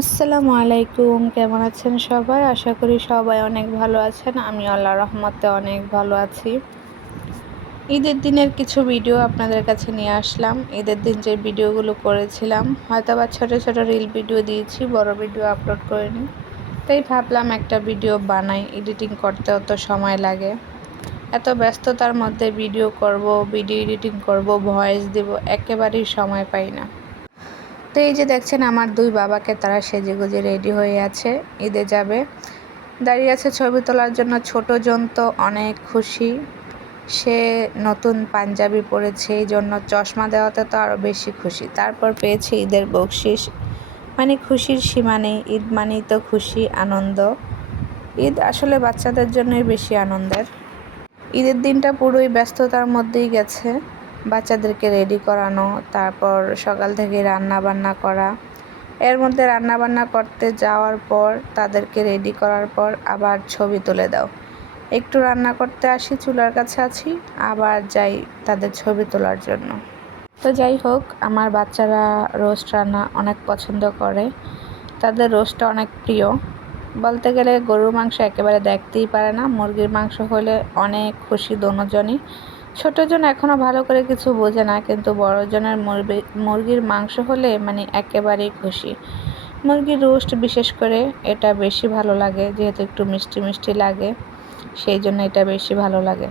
আসসালামু আলাইকুম, কেমন আছেন সবাই? আশা করি সবাই অনেক ভালো আছেন। আমি আল্লাহর রহমতে অনেক ভালো আছি। ঈদের দিনের কিছু ভিডিও আপনাদের কাছে নিয়ে আসলাম। ঈদের দিন যে ভিডিওগুলো করেছিলাম, হয়তোবা ছোট ছোট রিল ভিডিও দিয়েছি, বড় ভিডিও আপলোড করিনি। তাই ভাবলাম একটা ভিডিও বানাই। এডিটিং করতে অত সময় লাগে, এত ব্যস্ততার মধ্যে ভিডিও করব, ভিডিও এডিটিং করব, ভয়েস দেব, একেবারেই সময় পাই না। তো এই যে দেখছেন আমার দুই বাবাকে, তারা সেজেগুজে রেডি হয়ে আছে, ঈদে যাবে। দাঁড়িয়ে আছে ছবি তোলার জন্য। ছোট জন তো অনেক খুশি, সে নতুন পাঞ্জাবি পরেছে, এই জন্য চশমা দেওয়াতে তো আরও বেশি খুশি। তারপর পেয়েছে ঈদের বকশিস, মানে খুশির সীমা নেই। ঈদ মানেই তো খুশি, আনন্দ। ঈদ আসলে বাচ্চাদের জন্যই বেশি আনন্দের। ঈদের দিনটা পুরোই ব্যস্ততার মধ্যেই গেছে। বাচ্চাদেরকে রেডি করানো, তারপর সকাল থেকে রান্না বান্না করা, এর মধ্যে রান্না বান্না করতে যাওয়ার পর তাদেরকে রেডি করার পর আবার ছবি তুলে দাও। একটু রান্না করতে আসি, চুলার কাছে আছি, আবার যাই তাদের ছবি তোলার জন্য। তো যাই হোক, আমার বাচ্চারা রোস্ট রান্না অনেক পছন্দ করে, তাদের রোস্টটা অনেক প্রিয়। বলতে গেলে গরুর মাংস একেবারে দেখতেই পারে না, মুরগির মাংস হলে অনেক খুশি দোনোজনই। ছোটোজন এখনও ভালো করে কিছু বোঝে না, কিন্তু বড়জনের মুরগির মাংস হলে মানে একেবারেই খুশি। মুরগির রোস্ট বিশেষ করে এটা বেশি ভালো লাগে, যেহেতু একটু মিষ্টি মিষ্টি লাগে, সেই জন্য এটা বেশি ভালো লাগে।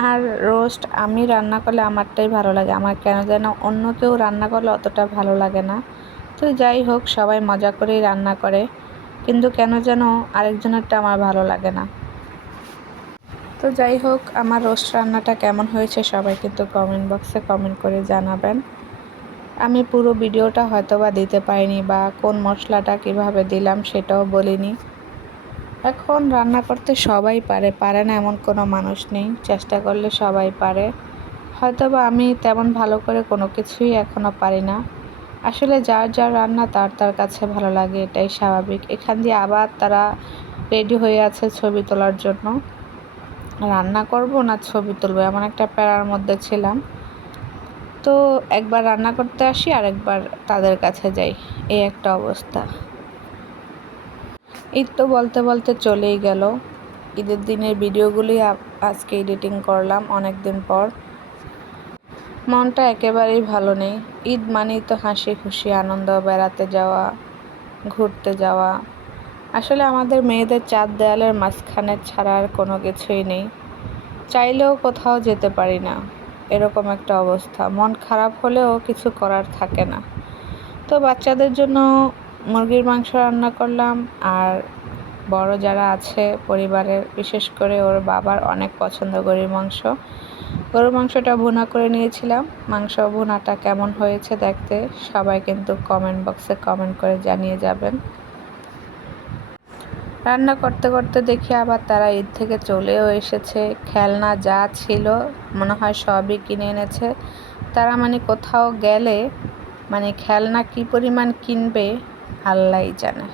আর রোস্ট আমি রান্না করলে আমারটাই ভালো লাগে, আমার কেন যেন অন্য কেউ রান্না করলে অতটা ভালো লাগে না। তো যাই হোক, সবাই মজা করেই রান্না করে, কিন্তু কেন যেন আরেকজনেরটা আমার ভালো লাগে না। তো যাই হোক, আমার রোস্ট রান্নাটা কেমন হয়েছে সবাই কিন্তু কমেন্ট বক্সে কমেন্ট করে জানাবেন। আমি পুরো ভিডিওটা হয়তোবা দিতে পারিনি, বা কোন মশলাটা কিভাবে দিলাম সেটাও বলিনি। এখন রান্না করতে সবাই পারে না এমন কোনো মানুষ নেই, চেষ্টা করলে সবাই পারে। হয়তোবা আমি তেমন ভালো করে কোনো কিছুই এখনও পারি না। আসলে যার যার রান্না তার তার কাছে ভালো লাগে, এটাই স্বাভাবিক। এখান দিয়ে আবার তারা রেডি হয়ে আছে ছবি তোলার জন্য। রান্না করব না ছবি তুলব, এমন একটা প্যারার মধ্যে ছিলাম। তো একবার রান্না করতে আসি, আর একবার তাদের কাছে যাই, এই একটা অবস্থা। ঈদ তো বলতে বলতে চলেই গেল। ঈদের দিনের ভিডিওগুলি আজকে এডিটিং করলাম অনেক দিন পর। মনটা একেবারেই ভালো নেই। ঈদ মানেই তো হাসি খুশি, আনন্দ, বেড়াতে যাওয়া, ঘুরতে যাওয়া। আসলে আমাদের মেয়েদের চার দেয়ালের মাঝখানে ছাড়া আর কোনো কিছুই নেই। চাইলেও কোথাও যেতে পারি না, এরকম একটা অবস্থা। মন খারাপ হলেও কিছু করার থাকে না। তো বাচ্চাদের জন্য মুরগির মাংস রান্না করলাম, আর বড় যারা আছে পরিবারের, বিশেষ করে ওর বাবার অনেক পছন্দ গরুর মাংস। গরুর মাংসটা ভুনা করে নিয়েছিলাম। মাংস ভুনাটা কেমন হয়েছে দেখতে সবাই কিন্তু কমেন্ট বক্সে কমেন্ট করে জানিয়ে যাবেন। রান্না করতে করতে দেখি আবার তারা ঈদ থেকে চলেও এসেছে। খেলনা যা ছিল মনে হয় সবই কিনে এনেছে তারা। মানে কোথাও গেলে মানে খেলনা কী পরিমাণ কিনবে আল্লাহই জানে।